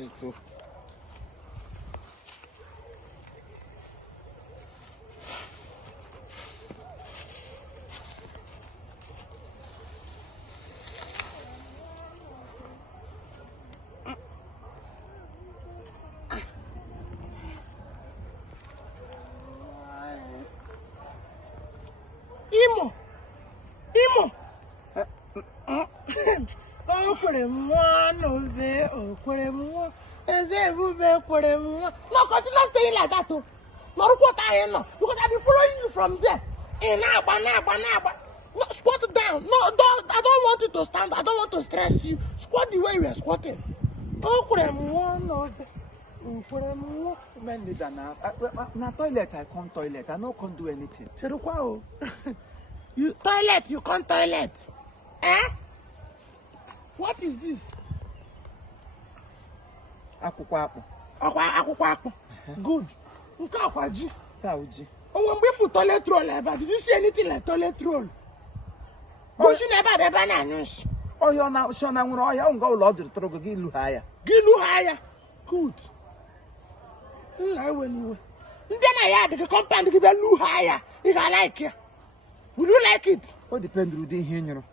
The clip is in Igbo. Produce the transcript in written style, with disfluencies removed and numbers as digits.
Let's go. Imo. Oh, for him one of the one. Is everywhere for him one? No, continue staying like that too. Not what I know. Because I've been following you from there. No, squat down. No, I don't want you to stand. I don't want to stress you. Squat the way you are squatting. Oh, for him one of the. Na toilet, I can't toilet. I no can't do anything. You toilet, you can't toilet. Eh? What is this? Akwụkwọ akpụ. Good. Nke akwa ji. Ji. Oh, when we put toilet roll, did you see anything like toilet roll? Go she never be bananas. Oh, you're now Shona when I go Lord to Gilu higher. Gilu higher. Good. I will you. Then I had the compound to give a lu higher. If I like it. Would you like it? What depends on you know?